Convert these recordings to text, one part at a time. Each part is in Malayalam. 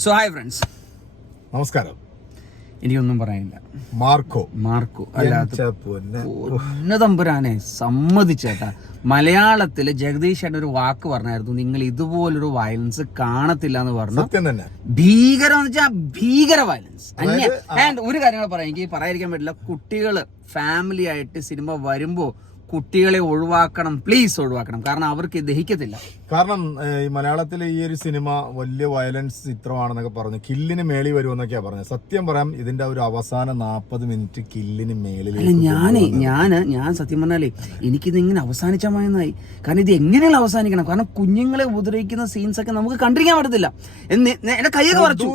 സോ ഹായ് ഫ്രണ്ട്സ് നമസ്കാരം. എനിക്കൊന്നും പറയാനില്ല. മാർക്കോ. മാർക്കോ. അല്ലാത്ത. ഉന്നതമ്പുരാനെ സമ്മതിച്ചേട്ടാ. മലയാളത്തിൽ ജഗദീഷ് ചേട്ടൻ ഒരു വാക്ക് പറഞ്ഞായിരുന്നു. നിങ്ങൾ ഇതുപോലൊരു വയലൻസ് കാണത്തില്ല എന്ന് പറഞ്ഞു. സത്യം തന്നെ. ഭീകരം എന്ന് വെച്ചാൽ ഭീകര വയലൻസ് അന്യ ആൻഡ് ഒരു കാര്യങ്ങൾ പറയാം. എനിക്ക് പറയാതിരിക്കാൻ പറ്റില്ല. കുട്ടികൾ ഫാമിലി ആയിട്ട് സിനിമ വരുമ്പോ കുട്ടികളെ ഒഴിവാക്കണം. പ്ലീസ് ഒഴിവാക്കണം. കാരണം അവർക്ക് ദഹിക്കത്തില്ല. കാരണം ഈ മലയാളത്തിലെ ഈ ഒരു സിനിമ വലിയ വയലൻസ് ചിത്രമാണെന്നൊക്കെ പറഞ്ഞു കില്ലിന് മേളി വരുമെന്നൊക്കെയാ പറഞ്ഞത്. സത്യം പറയാം ഇതിന്റെ ഒരു അവസാന നാപ്പത് മിനിറ്റ് കില്ലിന് മേളിൽ ഞാൻ ഞാനേ ഞാൻ ഞാൻ സത്യം പറഞ്ഞാലേ എനിക്കിത് ഇങ്ങനെ അവസാനിച്ചാൽ മതിയെന്നായി. കാരണം ഇത് എങ്ങനെയാണ് അവസാനിക്കണം? കാരണം കുഞ്ഞുങ്ങളെ ഉപദ്രവിക്കുന്ന സീൻസ് ഒക്കെ നമുക്ക് കണ്ടിരിക്കാൻ പറ്റത്തില്ല. എന്ന് എന്റെ കൈയൊക്കെ പറഞ്ഞു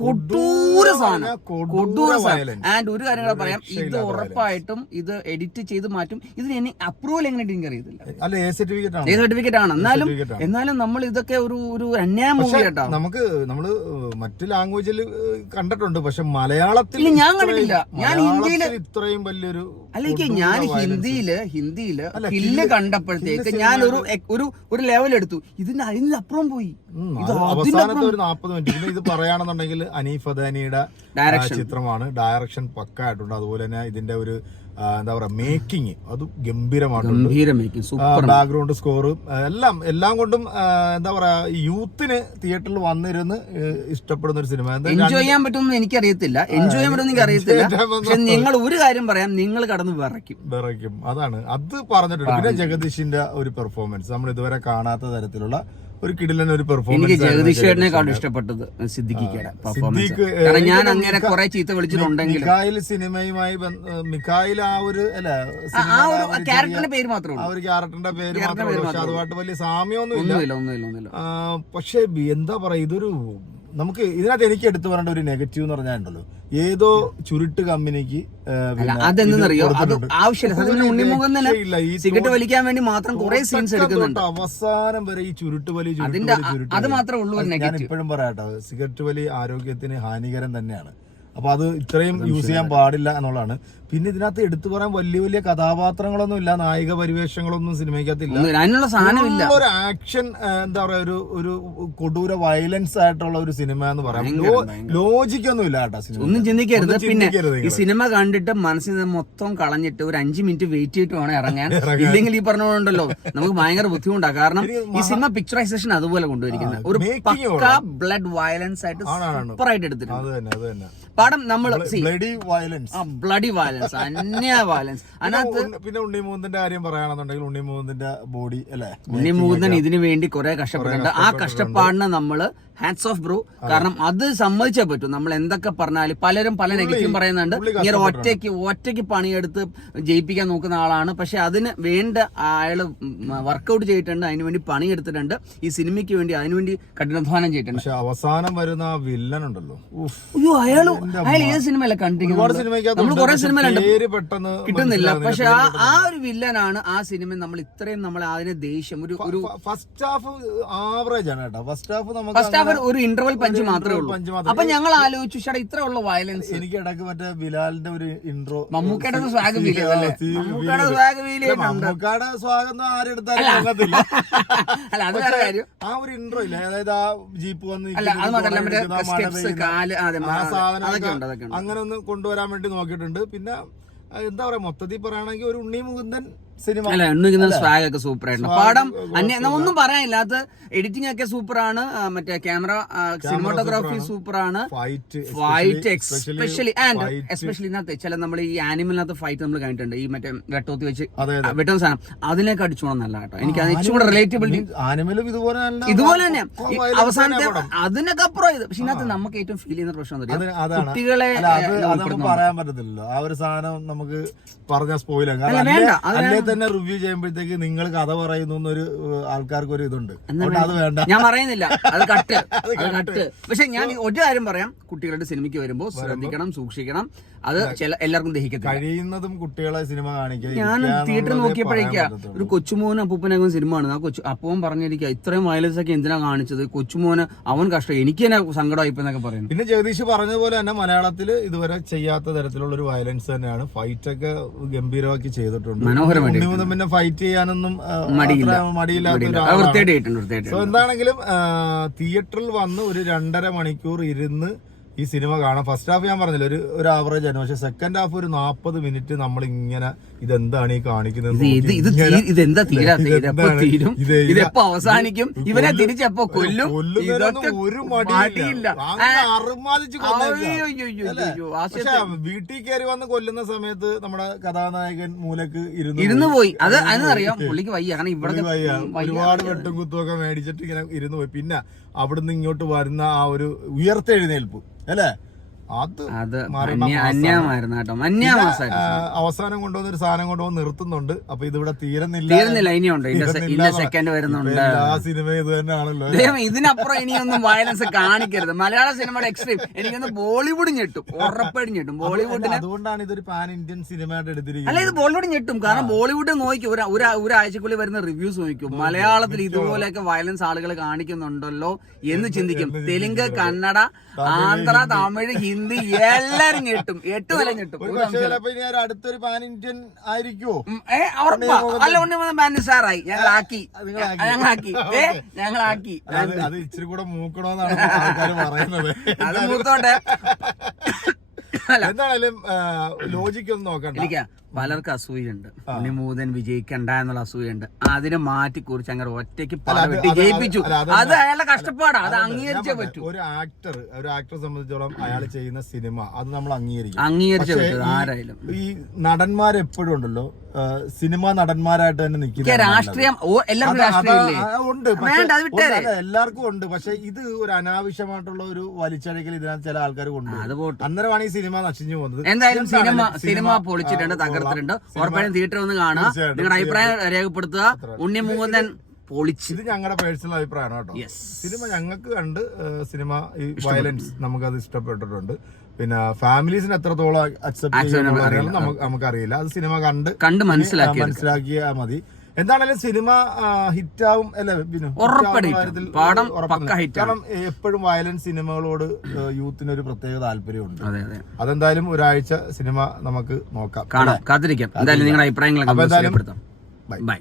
കൊടൂരം സാധനം. കൊടൂര സാധനം. ആൻഡ് ഒരു കാര്യം കൂടെ പറയാം ഇത് ഉറപ്പായിട്ടും ഇത് എഡിറ്റ് ചെയ്ത് മാറ്റും. ഇതിന് ഇനി അപ്രൂവൽ എങ്ങനെ എനിക്ക് അറിയത്തില്ല അല്ല എ സർട്ടിഫിക്കറ്റ് ആണ്? എന്നാലും ആണ്. എന്നാലും നമ്മൾ ഇതൊക്കെ ഒരു ഒരു അന്യായ മൂവി കേട്ടോ നമുക്ക് നമ്മൾ മറ്റു ലാംഗ്വേജിൽ കണ്ടിട്ടുണ്ട് പക്ഷെ മലയാളത്തിൽ ഞാൻ കണ്ടിട്ടില്ല. ഞാൻ ഇന്ത്യയിൽ ഇത്രയും വലിയൊരു അല്ലെങ്കിൽ എനിക്ക് ഞാൻ. ഹിന്ദിയിൽ ഹിന്ദിയിൽ കില്ല് കണ്ടപ്പോഴത്തേക്ക് ഞാൻ ഒരു ഒരു ഒരു ലെവൽ എടുത്തു. ഇതിന് അതിന് അപ്പുറം പോയി. പറയാണെന്നുണ്ടെങ്കിൽ അവസാനത്തെ ഒരു നാപ്പത് മിനിറ്റ് പിന്നെ ഇത് പറയുകയാണെന്നുണ്ടെങ്കിൽ അനീഫ് അദാനിയുടെ ഡയറക്ഷൻ ചിത്രമാണ്. ഡയറക്ഷൻ പക്ക ആയിട്ടുണ്ട് അതുപോലെ തന്നെ ഇതിന്റെ ഒരു എന്താ പറയാ മേക്കിംഗ് അത് ഗംഭീരമായിട്ടുണ്ട്. ബാക്ക്ഗ്രൗണ്ട് സ്കോർ എല്ലാം എല്ലാം കൊണ്ടും എന്താ പറയാ യൂത്തിന് തിയേറ്ററിൽ വന്നിരുന്ന് ഇഷ്ടപ്പെടുന്ന ഒരു സിനിമ എൻജോയ് ചെയ്യാൻ പറ്റുമെന്ന് എനിക്കറിയത്തില്ല. എൻജോയ് ചെയ്യാൻ പറ്റുമെന്ന് എനിക്ക് അറിയത്തില്ല enjoy നിങ്ങൾ ഒരു കാര്യം പറയാം. നിങ്ങൾ കടന്ന് വിറയ്ക്കും. വിറയ്ക്കും. അതാണ്. അത് പറഞ്ഞിട്ടുണ്ട്. പിന്നെ ജഗദീഷിന്റെ ഒരു പെർഫോമൻസ് നമ്മൾ ഇതുവരെ കാണാത്ത തരത്തിലുള്ള ഒരു കിടിലൻ ഒരു എനിക്ക് പെർഫോമൻസ് ജഗദീഷ് ചേട്ടനെക്കാളും ഇഷ്ടപ്പെട്ടത് സിദ്ദിഖിക്കാണ് പെർഫോമൻസ് കാരണം ഞാൻ അങ്ങനെ കുറെ ചീത്ത വിളിച്ചിട്ടുണ്ടെങ്കിൽ മിഖായിൽ സിനിമയുമായി മിഖായിൽ ആ ഒരു അല്ല ആ ഒരു ക്യാരക്ടറിന്റെ പേര് മാത്രമേ ആ ഒരു ക്യാരക്ടറിന്റെ പേര് മാത്രമേ പക്ഷെ അതുമായിട്ട് വലിയ സാമ്യമൊന്നുമില്ല. ഒന്നുമില്ല ഒന്നുമില്ല ഒന്നുമില്ല. പക്ഷേ എന്താ പറയാ ഇതൊരു നമുക്ക് ഇതിനകത്ത് എനിക്ക് എടുത്തു പറയേണ്ട ഒരു നെഗറ്റീവ് എന്ന് പറഞ്ഞാൽ ഉണ്ടല്ലോ. ഏതോ ചുരുട്ട് കമ്പനിക്ക് ആ, അല്ല പിന്നെ അതെന്തെന്നറിയോ? അത് ആവശ്യമില്ല. സിഗരറ്റ് വലിക്കാൻ വേണ്ടി മാത്രം കുറെ സീൻസ് എടുക്കുന്നുണ്ട്. അവസാനം വരെ ഈ ചുരുട്ട് വലി അത്. മാത്രമേ ഉള്ളൂ ഞാൻ ഇപ്പോഴും പറയാട്ടോ. സിഗരറ്റ് വലി ആരോഗ്യത്തിന് ഹാനികരം തന്നെയാണ്. അപ്പൊ അത് ഇത്രയും യൂസ് ചെയ്യാൻ പാടില്ല എന്നുള്ളതാണ്. പിന്നെ ഇതിനകത്ത് എടുത്തു പറയാൻ വലിയ വലിയ കഥാപാത്രങ്ങളൊന്നും ഇല്ല നായിക പരിവേഷങ്ങളൊന്നും സിനിമയ്ക്കകത്തില്ല. അതിനുള്ള സാധനമില്ല. ഒരു ആക്ഷൻ എന്താ പറയാ ഒരു ഒരു കൊടൂര വയലൻസ് ആയിട്ടുള്ള ഒരു സിനിമ എന്ന് പറയാം. ലോജിക് ഒന്നും ഇല്ല കേട്ടോ സിനിമ ഒന്നും ചിന്തിക്കരുത്. പിന്നെ ഈ സിനിമ കണ്ടിട്ട് മനസ്സിൽ മൊത്തം കളഞ്ഞിട്ട് ഒരു അഞ്ചു മിനിറ്റ് വെയിറ്റ് ചെയ്തിട്ട് വേണം ഇറങ്ങാൻ. ഇല്ലെങ്കിൽ ഈ പറഞ്ഞുകൊണ്ടല്ലോ നമുക്ക് ഭയങ്കര ബുദ്ധിമുട്ടാണ് കാരണം ഈ സിനിമ പിക്ചറൈസേഷൻ അതുപോലെ കൊണ്ടുവരിക്കുന്നത്. ഒരു പക്ക ബ്ലഡ് വയലൻസ് ആയിട്ട് സൂപ്പറായിട്ട് എടുത്തിട്ടുണ്ട്. പടം നമ്മൾ ബ്ലഡി വയലൻസ്. അന്യ വയലൻസ്. അതിനകത്ത് പിന്നെ ഉണ്ണി ഉണ്ണിമൂന്നിന്റെ കാര്യം പറയുകയാണെന്നുണ്ടെങ്കിൽ ഉണ്ണിമൂന്നിന്റെ ബോഡി അല്ലെ? ഉണ്ണിമൂന്നൻ ഇതിനു വേണ്ടി കുറെ കഷ്ടപ്പെട്ടിട്ടുണ്ട്. ആ കഷ്ടപ്പാടിന് നമ്മൾ ഹാൻഡ്സ് ഓഫ് ബ്രോ കാരണം അത് സമ്മതിച്ചേ പറ്റൂ. നമ്മൾ എന്തൊക്കെ പറഞ്ഞാലും പലരും പല നെഗറ്റീവ് പറയുന്നുണ്ട്. ഇങ്ങനെ ഒറ്റയ്ക്ക് ഒറ്റയ്ക്ക് പണിയെടുത്ത് ജയിപ്പിക്കാൻ നോക്കുന്ന ആളാണ്. പക്ഷെ അതിന് വേണ്ട അയാൾ വർക്കൗട്ട് ചെയ്തിട്ടുണ്ട്. അതിന് വേണ്ടി പണിയെടുത്തിട്ടുണ്ട്. ഈ സിനിമയ്ക്ക് വേണ്ടി അതിനുവേണ്ടി കഠിനാധ്വാനം ചെയ്തിട്ടുണ്ട്. പക്ഷെ അവസാനം വരുന്ന വില്ലൻ ഉണ്ടല്ലോ. അയ്യോ അയാൾ അയാൾ ഏത് സിനിമയല്ല കണ്ടിരിക്കുന്നത്? നമ്മൾ കുറെ സിനിമയിലുണ്ട്. പെട്ടെന്ന് കിട്ടുന്നില്ല. പക്ഷെ ആ ആ ഒരു വില്ലനാണ് ആ സിനിമ നമ്മൾ ഇത്രയും നമ്മൾ അതിനെ ദേഷ്യം ഒരു ഒരു ഫസ്റ്റ് ഹാഫ് ആവറേജ് ആണ് കേട്ടോ. ഫസ്റ്റ് ഹാഫ് നമുക്ക് ഫസ്റ്റ് ഹാഫ് ഒരു ഇന്റർവൽ പഞ്ച് മാത്രമേ ഉള്ളൂ. അപ്പൊ ഞങ്ങൾ ആലോചിച്ചു ചേട്ടാ ഇത്ര ഉള്ള വയലൻസ് എനിക്ക് ഇടയ്ക്ക് മറ്റേ ബിലാലിന്റെ ഒരു ഇൻട്രോ മമ്മൂക്കയുടെ സ്വാഗ് ഫീൽ മമ്മൂക്കയുടെ സ്വാഗ് ഫീൽ സ്വാഗതം ആരെടുത്താലും അല്ല. അത് വേറെ കാര്യം. ആ ഒരു ഇൻട്രോ ഇല്ല? അതായത് ആ ജീപ്പ് വന്ന് അല്ല അത് മാത്രമല്ല മറ്റേ സ്റ്റെപ്സ് കാൽ അതെ ആ അതെ, സാധനം അങ്ങനെ ഒന്ന് കൊണ്ടുവരാൻ വേണ്ടി നോക്കിയിട്ടുണ്ട്. പിന്നെ എന്താ പറയാ മൊത്തത്തിൽ പറയുകയാണെങ്കിൽ ഒരു ഉണ്ണി മുകുന്ദൻ സിനിമ. അല്ല എണ്ണിക്കുന്ന സ്വാഗ് ഒക്കെ സൂപ്പർ ആയിരുന്നു പടം. അന്യ ഒന്നും പറയാനില്ലാത്ത എഡിറ്റിംഗ് ഒക്കെ സൂപ്പർ ആണ് മറ്റേ ക്യാമറ സിനിമാറ്റോഗ്രാഫി സൂപ്പർ ആണ് ഫൈറ്റ് എക്സ്പെഷ്യലി ആൻഡ് എസ്പെഷ്യലി ഇന്നത്തെ ചില നമ്മൾ ഈ ആനിമലിനകത്ത് ഫൈറ്റ് നമ്മൾ കണ്ടിട്ടുണ്ട്. ഈ മറ്റേ വെട്ടോത്തി വെച്ച് അതെ വെട്ടുന്ന സാധനം. അതിനൊക്കെ അടിച്ചോണം നല്ല കേട്ടോ. എനിക്ക് അത് ഇച്ചും കൂടെ റിലേറ്റബിലിറ്റി ആനിമലും ഇതുപോലെ ഇതുപോലെ തന്നെ. അവസാനത്തെ. അതിനൊക്കെ അപ്പുറം ഇത്. പക്ഷെ ഇതിനകത്ത് നമുക്ക് ഏറ്റവും ഫീൽ ചെയ്യുന്ന പ്രശ്നം കുട്ടികളെ അത് അത്. പറയാൻ പറ്റത്തില്ലല്ലോ. ആ ഒരു സാധനം നമുക്ക് പറഞ്ഞ സ്പോയില അത് അല്ലേ തന്നെ റിവ്യൂ ചെയ്യുമ്പോഴത്തേക്ക് നിങ്ങൾ കഥ പറയുന്നു എന്നൊരു ആൾക്കാർക്ക് ഒരു ഇതുണ്ട്. അതുകൊണ്ട് അത് വേണ്ട. ഞാൻ പറയുന്നില്ല. അത് കട്ട്. അത് കട്ട്. പക്ഷെ ഞാൻ ഒരു കാര്യം പറയാം. കുട്ടികളുടെ സിനിമയ്ക്ക് വരുമ്പോൾ ശ്രദ്ധിക്കണം സൂക്ഷിക്കണം. അത് ചില എല്ലാവർക്കും ദഹിക്കത്തില്ല. കഴിയുന്നതും കുട്ടികളെ സിനിമ കാണിക്കുക ഞാൻ തിയേറ്ററിൽ നോക്കിയപ്പോഴേക്കാ ഒരു കൊച്ചുമോൻ അപ്പൂപ്പനൊക്കെ സിനിമയാണ്. ആ കൊച്ചു അപ്പവും പറഞ്ഞിരിക്കുക ഇത്രയും വയലൻസ് ഒക്കെ എന്തിനാ കാണിച്ചത്? കൊച്ചുമോന് അവൻ കഷ്ടം. എനിക്ക് തന്നെ സങ്കടമായിപ്പോന്നൊക്കെ പറയുന്നു. പിന്നെ ജഗദീഷ് പറഞ്ഞതുപോലെ തന്നെ മലയാളത്തിൽ ഇതുവരെ ചെയ്യാത്ത തരത്തിലുള്ള ഒരു വയലൻസ് തന്നെയാണ്. ഫൈറ്റ് ഒക്കെ ഗംഭീരമാക്കി ചെയ്തിട്ടുണ്ട്. മനോഹരമായിട്ട് ഉണ്ണിമുതം പിന്നെ ഫൈറ്റ് ചെയ്യാനൊന്നും മടിയില്ല. മടിയില്ലാത്ത എന്താണെങ്കിലും തിയേറ്ററിൽ വന്ന് ഒരു രണ്ടര മണിക്കൂർ ഇരുന്ന് ഈ സിനിമ കാണാം. ഫസ്റ്റ് ഹാഫ് ഞാൻ പറഞ്ഞില്ല ഒരു ഒരു ആവറേജ് ആണ് പക്ഷെ സെക്കൻഡ് ഹാഫ് ഒരു നാൽപ്പത് മിനിറ്റ് നമ്മൾ ഇങ്ങനെ ഇതെന്താണ് ഈ കാണിക്കുന്നത് ഇതെന്താ? തീരും അവസാനിക്കും. ഇവനെ തിരിച്ചപ്പോ കൊല്ലും. ഒരു മടിയില്ല. വീട്ടിൽ കയറി വന്ന് കൊല്ലുന്ന സമയത്ത് നമ്മുടെ കഥാനായകൻ മൂലക്ക് ഇരുന്ന് ഇരുന്ന് പോയി. അത് അറിയാം അതിനറിയാം. പുള്ളിക്ക് വയ്യ. കാരണം ഇവിടെ. ഒരുപാട് വെട്ടും കുത്തുമൊക്കെ മേടിച്ചിട്ട് ഇങ്ങനെ ഇരുന്ന് പോയി. പിന്നെ അവിടുന്ന് ഇങ്ങോട്ട് വരുന്ന ആ ഒരു ഉയർത്തെഴുന്നേൽപ്പ്. അല്ലേ? അത്. അന്യമായിരുന്നു കേട്ടോ. അവസാനം കൊണ്ടുവന്ന ഒരു സാധനം കൊണ്ടുവന്ന് നിർത്തുന്നുണ്ട്. അപ്പൊ ഇതിവിടെ തീരുന്നില്ല. തീരുന്നില്ല ഇനിയുണ്ട്. എന്ന് സെക്കൻഡ് വരുന്നുണ്ട്. എല്ലാ സിനിമയും ഇത് തന്നെയാണല്ലോ ഇതിനപ്പുറം ഇനിയൊന്നും വയലൻസ് കാണിക്കരുത്. മലയാള സിനിമയുടെ എക്സ്ട്രീം എനിക്കൊന്ന് ബോളിവുഡ് ഞെട്ടും. ഉറപ്പടി ഞെട്ടും. ബോളിവുഡിന് അതുകൊണ്ടാണ് ഇതൊരു പാൻ ഇന്ത്യൻ സിനിമയായിട്ട് അല്ല എടുത്തിരിക്കുന്നത് ഇത് ബോളിവുഡ് ഞെട്ടും. കാരണം ബോളിവുഡ് നോക്കി ഒരു ഒരു ഒരാഴ്ചക്കുള്ളിൽ വരുന്ന റിവ്യൂസ് നോക്കും. മലയാളത്തിൽ ഇതുപോലെയൊക്കെ വയലൻസ് ആളുകൾ കാണിക്കുന്നുണ്ടല്ലോ എന്ന് ചിന്തിക്കും. തെലുങ്ക് കന്നഡ ആന്ധ്ര തമിഴ് ഹിന്ദി എല്ലാരും കിട്ടും എട്ട് വരെ കിട്ടും അടുത്തൊരു പാൻ ഇന്ത്യൻ ആയിരിക്കുമോ ഉറപ്പാ. അല്ല ഉണ്ണി വന്ന ബാൻ സാറായി ഞങ്ങളാക്കി. ഞങ്ങളാക്കി. ഏ ഞങ്ങളാക്കി. അത് ഇച്ചിരി കൂടെ മൂക്കണോന്നാണ് പറയുന്നത്. അത് മൂത്തോട്ടെ. എന്താണേലും ലോജിക്ക് ഒന്ന് നോക്കണ്ട. പലർക്ക് അസൂയുണ്ട്. ഉണ്ണിമൂതൻ വിജയിക്കണ്ട എന്നുള്ള അസൂയുണ്ട്. അതിനെ മാറ്റി കുറിച്ച് അങ്ങനെ ഒറ്റയ്ക്ക് ജയിപ്പിച്ചു. അത് അയാളെ അയാളുടെ കഷ്ടപ്പാടാ. അത് അംഗീകരിച്ചേ പറ്റൂ. ഒരു ആക്ടർ ഒരു ആക്ടറെ സംബന്ധിച്ചോളം അയാൾ ചെയ്യുന്ന സിനിമ അത് നമ്മൾ അംഗീകരിക്കും. അംഗീകരിച്ചേ പറ്റൂ ആരായാലും. ഈ നടന്മാർ എപ്പോഴും ഉണ്ടല്ലോ സിനിമ നടന്മാരായിട്ട് തന്നെ എനിക്ക് നിൽക്കുന്ന രാഷ്ട്രീയം ഉണ്ട്. എല്ലാവർക്കും ഉണ്ട്. പക്ഷെ ഇത് ഒരു അനാവശ്യമായിട്ടുള്ള ഒരു വലിച്ചഴക്കൽ ഇതിനകത്ത് ചില ആൾക്കാർ കൊണ്ടുപോകും അന്നേരമാണ് ഈ സിനിമ നശിഞ്ഞു പോകുന്നത്. എന്തായാലും സിനിമ സിനിമ പൊളിച്ചിട്ടുണ്ട് ആ, കൊള്ളാം. ഉറപ്പായും തിയേറ്റർ ഒന്ന് കാണുക. നിങ്ങളുടെ അഭിപ്രായം രേഖപ്പെടുത്തുക. ഉണ്ണിമൂതൻ പൊളിച്ച്. ഇത് ഞങ്ങളുടെ പേഴ്സണൽ അഭിപ്രായമാണ് കേട്ടോ. സിനിമ ഞങ്ങൾക്ക് കണ്ട് സിനിമ ഈ വയലൻസ് നമുക്കത് ഇഷ്ടപ്പെട്ടിട്ടുണ്ട്. പിന്നെ ഫാമിലീസിന് എത്രത്തോളം അക്സെപ്റ്റ് ചെയ്യുന്ന നമുക്ക് നമുക്കറിയില്ല. അത് സിനിമ കണ്ട് കണ്ട് മനസ്സിലാക്കി മനസ്സിലാക്കിയാൽ മതി. എന്താണെങ്കിലും സിനിമ ഹിറ്റാവും പടം. കാരണം എപ്പോഴും വയലൻസ് സിനിമകളോട് യൂത്തിന് ഒരു പ്രത്യേക താല്പര്യമുണ്ട്. അതെ അതെ. അതെന്തായാലും ഒരാഴ്ച സിനിമ നമുക്ക് നോക്കാം. കാണാം. കാത്തിരിക്കാം. എന്തായാലും നിങ്ങളുടെ അഭിപ്രായങ്ങളൊക്കെ ബൈ.